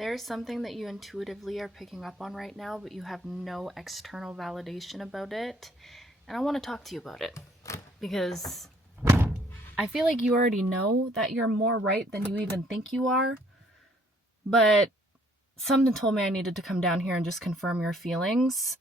There's something that you intuitively are picking up on right now, but you have no external validation about it. And I want to talk to you about it because I feel like you already know that you're more right than you even think you are. But something told me I needed to come down here and just confirm your feelings.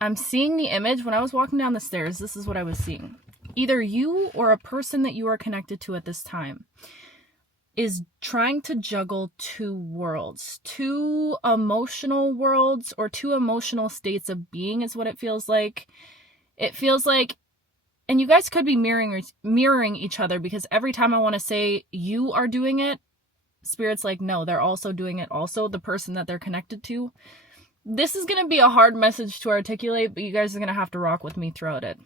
I'm seeing the image. When I was walking down the stairs, this is what I was seeing. Either you or a person that you are connected to at this time is trying to juggle two worlds, two emotional worlds, or two emotional states of being is what it feels like. It feels like, and you guys could be mirroring each other, because every time I want to say you are doing it, Spirit's like, no, they're also doing it also, the person that they're connected to. This is going to be a hard message to articulate, but you guys are going to have to rock with me throughout it.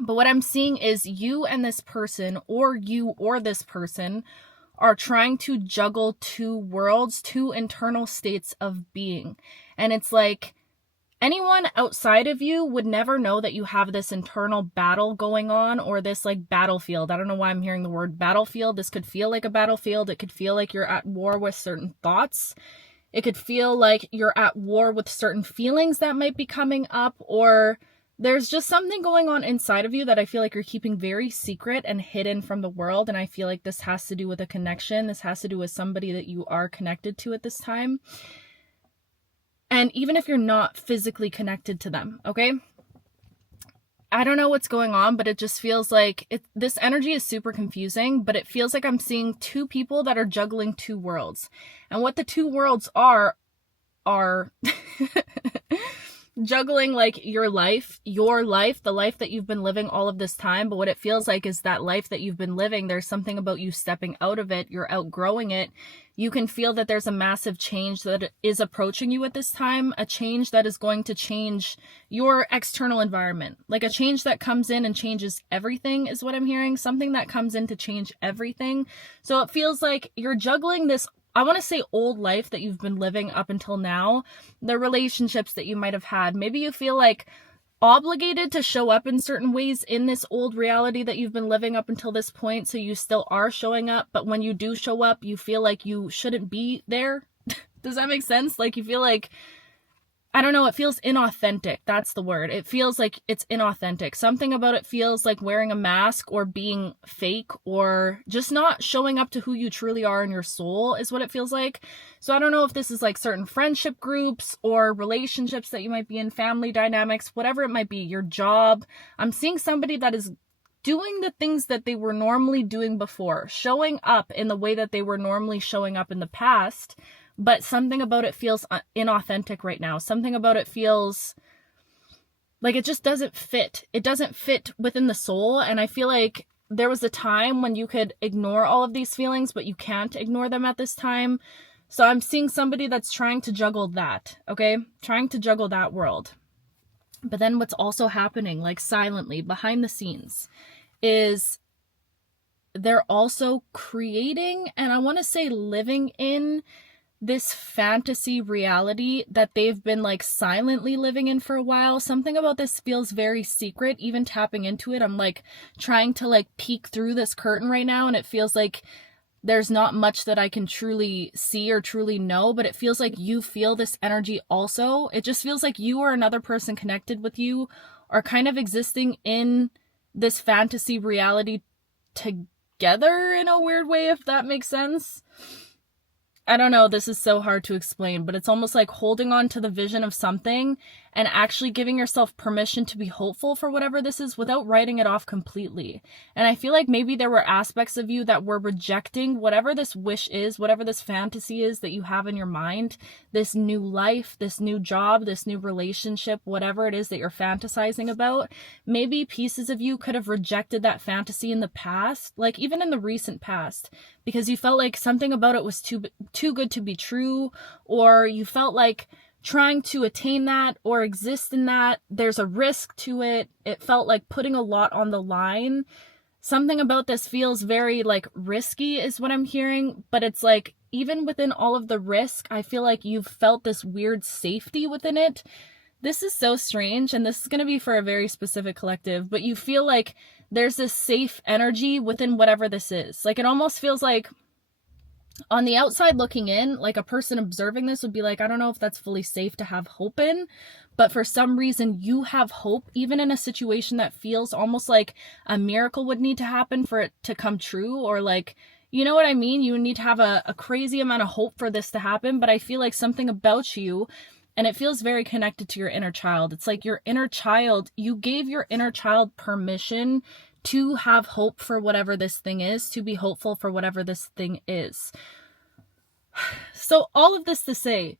But what I'm seeing is you and this person, or you or this person, are trying to juggle two worlds, two internal states of being. And it's like anyone outside of you would never know that you have this internal battle going on, or this like battlefield. I don't know why I'm hearing the word battlefield. This could feel like a battlefield. It could feel like you're at war with certain thoughts. It could feel like you're at war with certain feelings that might be coming up, or there's just something going on inside of you that I feel like you're keeping very secret and hidden from the world. And I feel like this has to do with a connection. This has to do with somebody that you are connected to at this time. And even if you're not physically connected to them, okay? I don't know what's going on, but it just feels like this energy is super confusing, but it feels like I'm seeing two people that are juggling two worlds. And what the two worlds are juggling like your life, the life that you've been living all of this time. But what it feels like is that life that you've been living, there's something about you stepping out of it. You're outgrowing it. You can feel that there's a massive change that is approaching you at this time, a change that is going to change your external environment, like a change that comes in and changes everything is what I'm hearing. Something that comes in to change everything. So it feels like you're juggling this, I want to say, old life that you've been living up until now, the relationships that you might have had. Maybe you feel like obligated to show up in certain ways in this old reality that you've been living up until this point, so you still are showing up, but when you do show up, you feel like you shouldn't be there. Does that make sense? Like you feel like, I don't know, it feels inauthentic. That's the word. It feels like it's inauthentic. Something about it feels like wearing a mask or being fake or just not showing up to who you truly are in your soul is what it feels like. So I don't know if this is like certain friendship groups or relationships that you might be in, family dynamics, whatever it might be, your job. I'm seeing somebody that is doing the things that they were normally doing before, showing up in the way that they were normally showing up in the past. But something about it feels inauthentic right now. Something about it feels like it just doesn't fit. It doesn't fit within the soul. And I feel like there was a time when you could ignore all of these feelings, but you can't ignore them at this time. So I'm seeing somebody that's trying to juggle that, okay? Trying to juggle that world. But then what's also happening, like silently behind the scenes, is they're also creating, and I want to say living in, this fantasy reality that they've been like silently living in for a while. Something about this feels very secret. Even tapping into it, I'm like trying to like peek through this curtain right now, and it feels like there's not much that I can truly see or truly know, but it feels like you feel this energy also. It just feels like you or another person connected with you are kind of existing in this fantasy reality together in a weird way, if that makes sense. I don't know, this is so hard to explain, but it's almost like holding on to the vision of something and actually giving yourself permission to be hopeful for whatever this is without writing it off completely. And I feel like maybe there were aspects of you that were rejecting whatever this wish is, whatever this fantasy is that you have in your mind, this new life, this new job, this new relationship, whatever it is that you're fantasizing about. Maybe pieces of you could have rejected that fantasy in the past, like even in the recent past, because you felt like something about it was too good to be true, or you felt like trying to attain that or exist in that, there's a risk to it. It felt like putting a lot on the line. Something about this feels very like risky is what I'm hearing, but it's like even within all of the risk, I feel like you've felt this weird safety within it. This is so strange, and this is going to be for a very specific collective, but you feel like there's this safe energy within whatever this is. Like it almost feels like On the outside looking in, like a person observing this would be like, I don't know if that's fully safe to have hope in, but for some reason you have hope even in a situation that feels almost like a miracle would need to happen for it to come true, or like, you know what I mean? You need to have a crazy amount of hope for this to happen, but I feel like something about you, and it feels very connected to your inner child. It's like your inner child, you gave your inner child permission to have hope for whatever this thing is, to be hopeful for whatever this thing is. So all of this to say,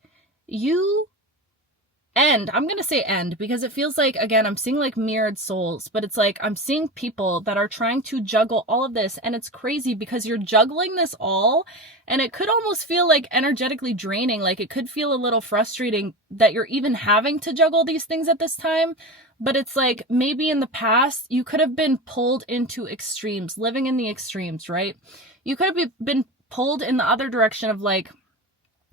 I'm going to say end because it feels like, again, I'm seeing like mirrored souls, but it's like I'm seeing people that are trying to juggle all of this, and it's crazy because you're juggling this all, and it could almost feel like energetically draining. Like it could feel a little frustrating that you're even having to juggle these things at this time. But it's like maybe in the past you could have been pulled into extremes, living in the extremes, right? You could have been pulled in the other direction of like,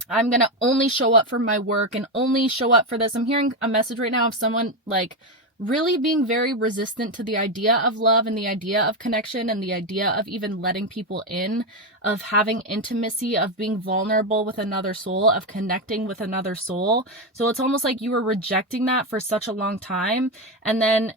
I'm going to only show up for my work and only show up for this. I'm hearing a message right now of someone like really being very resistant to the idea of love and the idea of connection and the idea of even letting people in, of having intimacy, of being vulnerable with another soul, of connecting with another soul. So it's almost like you were rejecting that for such a long time. And then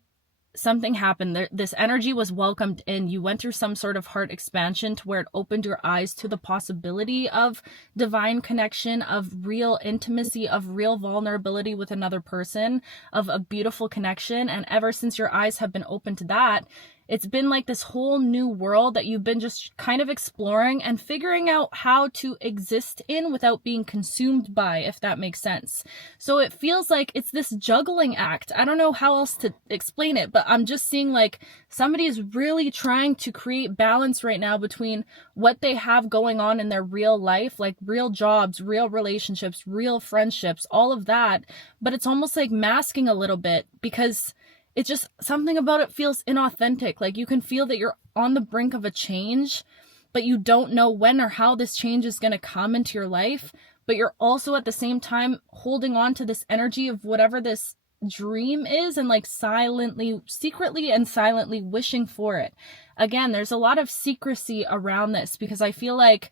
something happened. This energy was welcomed in. You went through some sort of heart expansion to where it opened your eyes to the possibility of divine connection, of real intimacy, of real vulnerability with another person, of a beautiful connection. And ever since your eyes have been open to that, it's been like this whole new world that you've been just kind of exploring and figuring out how to exist in without being consumed by, if that makes sense. So it feels like it's this juggling act. I don't know how else to explain it, but I'm just seeing like somebody is really trying to create balance right now between what they have going on in their real life, like real jobs, real relationships, real friendships, all of that. But it's almost like masking a little bit because it's just something about it feels inauthentic. Like you can feel that you're on the brink of a change, but you don't know when or how this change is going to come into your life. But you're also at the same time holding on to this energy of whatever this dream is and like secretly and silently wishing for it. Again, there's a lot of secrecy around this because I feel like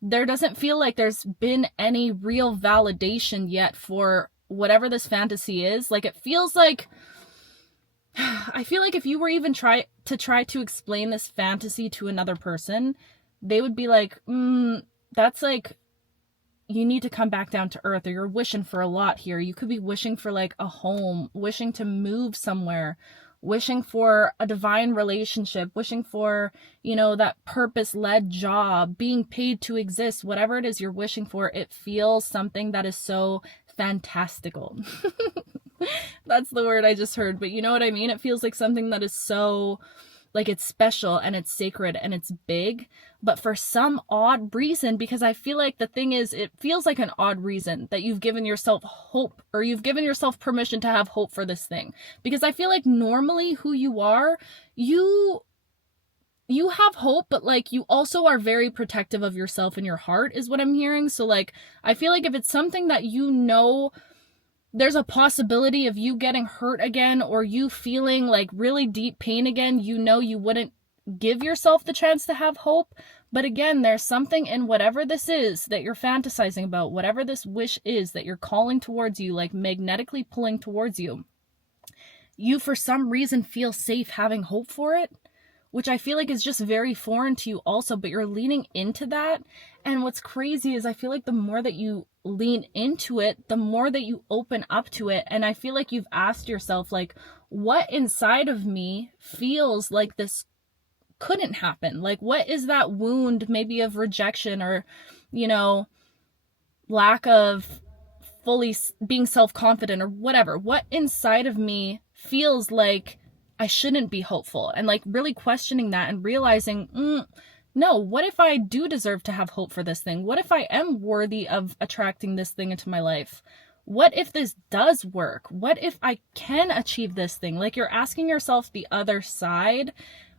there doesn't feel like there's been any real validation yet for whatever this fantasy is. Like it feels like, I feel like if you were even try to explain this fantasy to another person, they would be like, that's like, you need to come back down to earth, or you're wishing for a lot here. You could be wishing for like a home, wishing to move somewhere, wishing for a divine relationship, wishing for, that purpose-led job, being paid to exist, whatever it is you're wishing for. It feels something that is so fantastical. That's the word I just heard, but you know what I mean? It feels like something that is so, like it's special and it's sacred and it's big, but for some odd reason, because I feel like the thing is, it feels like an odd reason that you've given yourself hope, or you've given yourself permission to have hope for this thing. Because I feel like normally who you are, you have hope, but like you also are very protective of yourself and your heart is what I'm hearing. So like, I feel like if it's something that there's a possibility of you getting hurt again, or you feeling like really deep pain again, you wouldn't give yourself the chance to have hope. But again, there's something in whatever this is that you're fantasizing about, whatever this wish is that you're calling towards you, like magnetically pulling towards you, you for some reason feel safe having hope for it, which I feel like is just very foreign to you also, but you're leaning into that. And what's crazy is I feel like the more that you lean into it, the more that you open up to it. And I feel like you've asked yourself, like, what inside of me feels like this couldn't happen? Like, what is that wound maybe of rejection or, lack of fully being self-confident or whatever? What inside of me feels like I shouldn't be hopeful? And like really questioning that and realizing, no, what if I do deserve to have hope for this thing? What if I am worthy of attracting this thing into my life? What if this does work? What if I can achieve this thing? Like you're asking yourself the other side,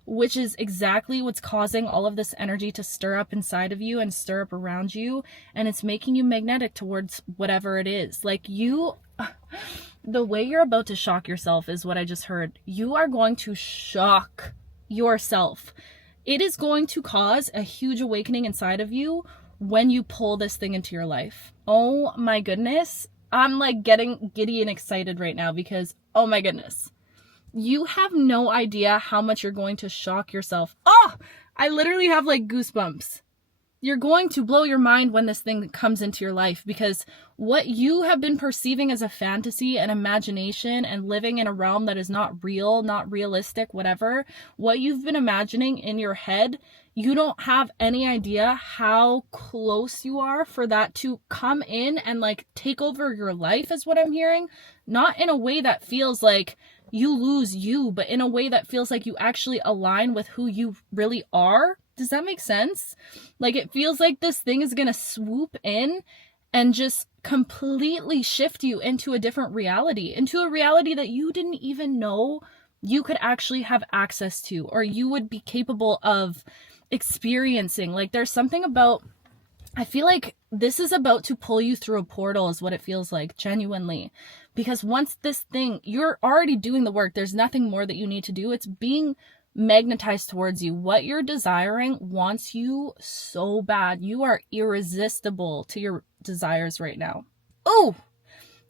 which is exactly what's causing all of this energy to stir up inside of you and stir up around you. And it's making you magnetic towards whatever it is. Like the way you're about to shock yourself is what I just heard. You are going to shock yourself. It is going to cause a huge awakening inside of you when you pull this thing into your life. Oh my goodness. I'm like getting giddy and excited right now because, oh my goodness. You have no idea how much you're going to shock yourself. Oh, I literally have like goosebumps. You're going to blow your mind when this thing comes into your life, because what you have been perceiving as a fantasy and imagination and living in a realm that is not real, not realistic, whatever, what you've been imagining in your head, you don't have any idea how close you are for that to come in and like take over your life, is what I'm hearing. Not in a way that feels like you lose you, but in a way that feels like you actually align with who you really are. Does that make sense? Like, it feels like this thing is going to swoop in and just completely shift you into a different reality, into a reality that you didn't even know you could actually have access to, or you would be capable of experiencing. Like, there's something about, I feel like this is about to pull you through a portal, is what it feels like, genuinely. Because once this thing, you're already doing the work. There's nothing more that you need to do. It's being magnetized towards you. What you're desiring wants you so bad. You are irresistible to your desires right now. Oh,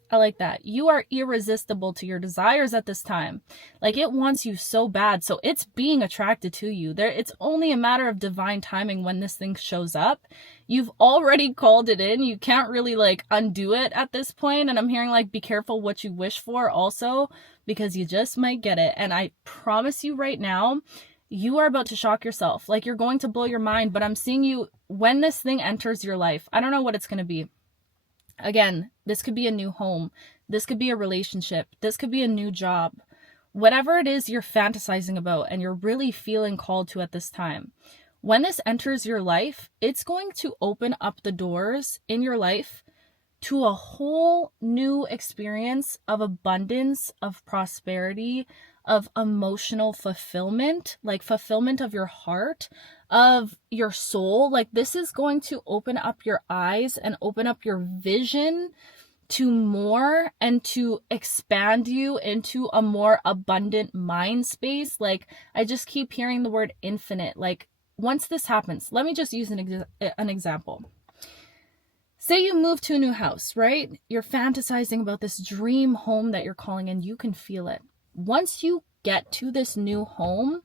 I like that. You are irresistible to your desires at this time. Like, it wants you so bad. So it's being attracted to you. It's only a matter of divine timing when this thing shows up. You've already called it in. You can't really like undo it at this point. And I'm hearing like, be careful what you wish for also, because you just might get it. And I promise you right now, you are about to shock yourself. Like, you're going to blow your mind. But I'm seeing you when this thing enters your life. I don't know what it's going to be. Again, this could be a new home. This could be a relationship. This could be a new job. Whatever it is you're fantasizing about and you're really feeling called to at this time, when this enters your life, it's going to open up the doors in your life to a whole new experience of abundance, of prosperity, of emotional fulfillment, like fulfillment of your heart, of your soul. Like, this is going to open up your eyes and open up your vision to more, and to expand you into a more abundant mind space. Like, I just keep hearing the word infinite. Like, once this happens, let me just use an example. Say you move to a new house, right? You're fantasizing about this dream home that you're calling in. You can feel it. Once you get to this new home,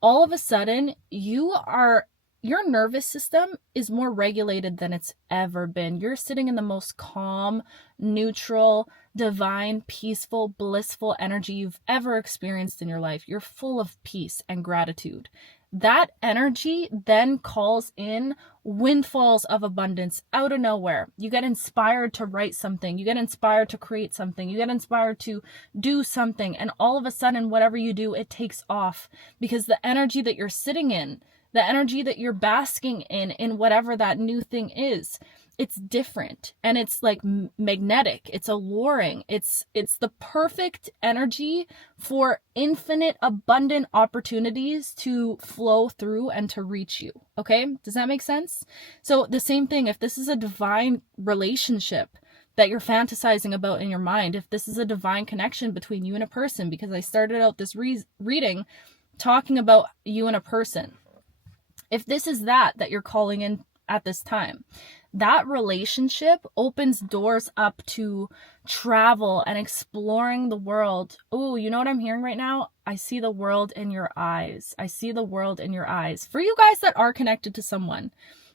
all of a sudden your nervous system is more regulated than it's ever been. You're sitting in the most calm, neutral, divine, peaceful, blissful energy you've ever experienced in your life. You're full of peace and gratitude. That energy then calls in windfalls of abundance out of nowhere. You get inspired to write something. You get inspired to create something. You get inspired to do something. And all of a sudden, whatever you do, it takes off, because the energy that you're sitting in, the energy that you're basking in whatever that new thing is, it's different, and it's like magnetic. It's alluring. It's the perfect energy for infinite, abundant opportunities to flow through and to reach you. Okay? Does that make sense? So the same thing, if this is a divine relationship that you're fantasizing about in your mind, if this is a divine connection between you and a person, because I started out this reading talking about you and a person. If this is that you're calling in at this time, that relationship opens doors up to travel and exploring the world. Oh, you know what I'm hearing right now? I see the world in your eyes. I see the world in your eyes. For you guys that are connected to someone,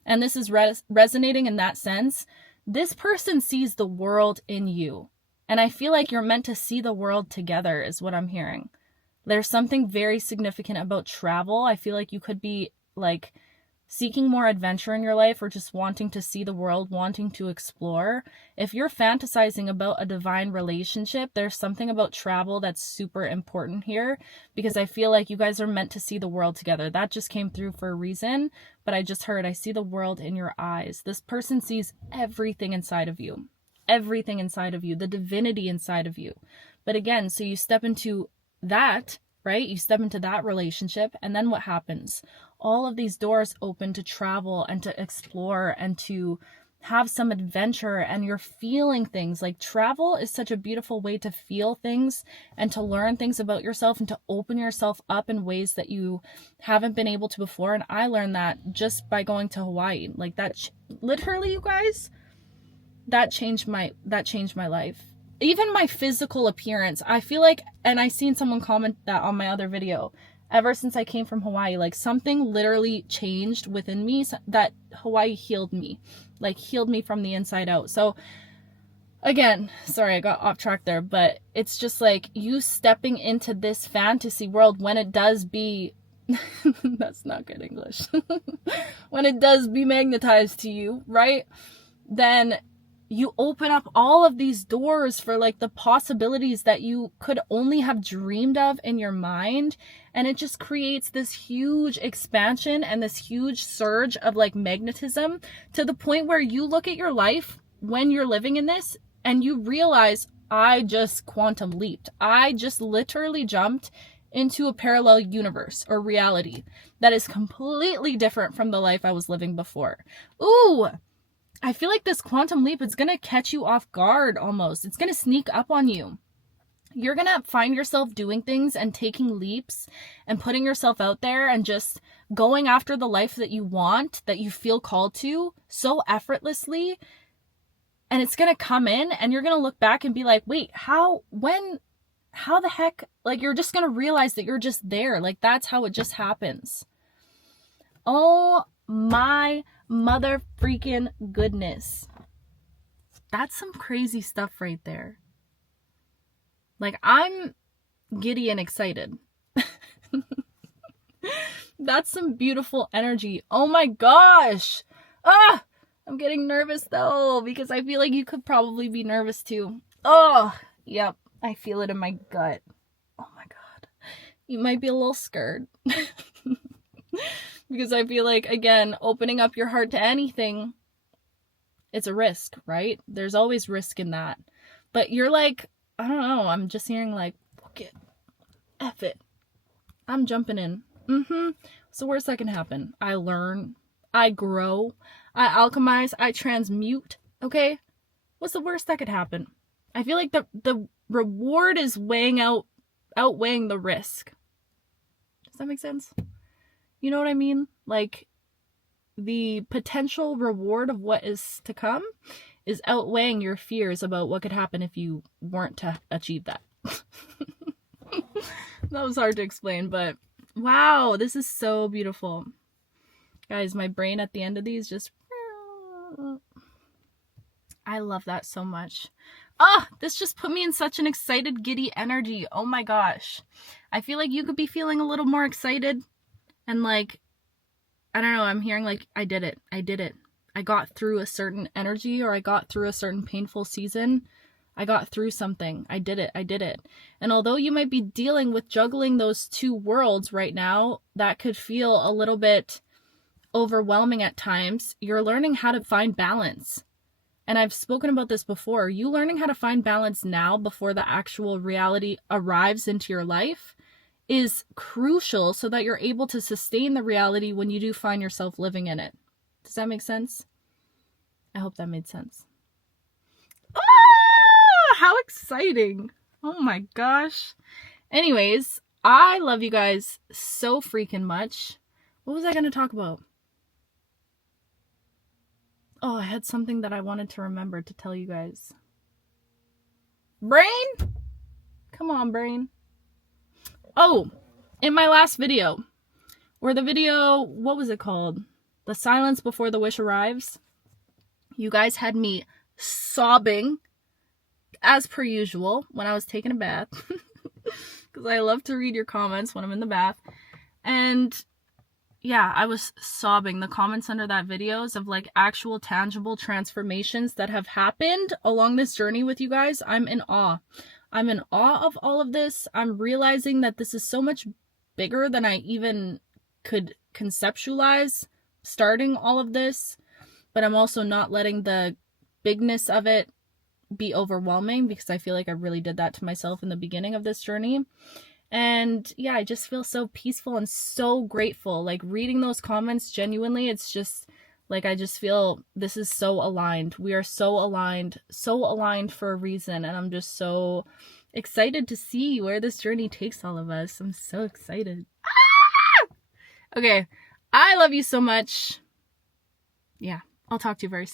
and this is resonating in that sense, this person sees the world in you. And I feel like you're meant to see the world together, is what I'm hearing. There's something very significant about travel. I feel like you could be like seeking more adventure in your life, or just wanting to see the world, wanting to explore. If you're fantasizing about a divine relationship, there's something about travel that's super important here, because I feel like you guys are meant to see the world together. That just came through for a reason, but I just heard, I see the world in your eyes. This person sees everything inside of you, the divinity inside of you. But again, so you step into that, right? You step into that relationship, and then what happens? All of these doors open to travel and to explore and to have some adventure and you're feeling things. Like, travel is such a beautiful way to feel things and to learn things about yourself and to open yourself up in ways that you haven't been able to before. And I learned that just by going to Hawaii. Like, that literally, you guys, that changed my life. Even my physical appearance, I feel like, and I seen someone comment that on my other video, ever since I came from Hawaii, like, something literally changed within me, that Hawaii healed me, like, healed me from the inside out. So again, sorry, I got off track there, but it's just like, you stepping into this fantasy world, when it does be that's not good English when it does be magnetized to you, right, then you open up all of these doors for, like, the possibilities that you could only have dreamed of in your mind. And it just creates this huge expansion and this huge surge of, like, magnetism, to the point where you look at your life when you're living in this and you realize, I just quantum leaped. I just literally jumped into a parallel universe or reality that is completely different from the life I was living before. Ooh, I feel like this quantum leap is going to catch you off guard almost. It's going to sneak up on you. You're going to find yourself doing things and taking leaps and putting yourself out there and just going after the life that you want, that you feel called to, so effortlessly. And it's going to come in and you're going to look back and be like, wait, how the heck? Like, you're just going to realize that you're just there. Like, that's how it just happens. Oh my mother freaking goodness. That's some crazy stuff right there. Like, I'm giddy and excited. That's some beautiful energy. Oh my gosh. I'm getting nervous though, because I feel like you could probably be nervous too. Oh, yep. I feel it in my gut. Oh my God. You might be a little scared. Because I feel like, again, opening up your heart to anything, it's a risk, right? There's always risk in that. But you're like, I don't know, I'm just hearing like, fuck it, F it. I'm jumping in. What's the worst that can happen? I learn, I grow, I alchemize, I transmute, okay? What's the worst that could happen? I feel like the reward is outweighing the risk. Does that make sense? You know what I mean? Like, the potential reward of what is to come is outweighing your fears about what could happen if you weren't to achieve that. That was hard to explain, but wow, this is so beautiful. Guys, my brain at the end of these just... I love that so much. This just put me in such an excited, giddy energy. Oh my gosh. I feel like you could be feeling a little more excited. And like, I don't know, I'm hearing like, I did it. I got through a certain energy, or I got through a certain painful season. I got through something. I did it. And although you might be dealing with juggling those two worlds right now, that could feel a little bit overwhelming at times, you're learning how to find balance. And I've spoken about this before. You learning how to find balance now before the actual reality arrives into your life is crucial, so that you're able to sustain the reality when you do find yourself living in it. Does that make sense? I hope that made sense. How exciting. Oh my gosh. Anyways, I love you guys so freaking much. What was I going to talk about? Oh, I had something that I wanted to remember to tell you guys. Brain? Come on, brain. Oh, in my last video, or the video, what was it called? The Silence Before the Wish Arrives. You guys had me sobbing, as per usual, when I was taking a bath. Because I love to read your comments when I'm in the bath. And yeah, I was sobbing. The comments under that video is of like actual tangible transformations that have happened along this journey with you guys. I'm in awe. I'm in awe of all of this. I'm realizing that this is so much bigger than I even could conceptualize starting all of this. But I'm also not letting the bigness of it be overwhelming, because I feel like I really did that to myself in the beginning of this journey. And yeah, I just feel so peaceful and so grateful. Like, reading those comments, genuinely, it's just Like, I just feel this is so aligned. We are so aligned for a reason. And I'm just so excited to see where this journey takes all of us. I'm so excited. Okay. I love you so much. Yeah. I'll talk to you very soon.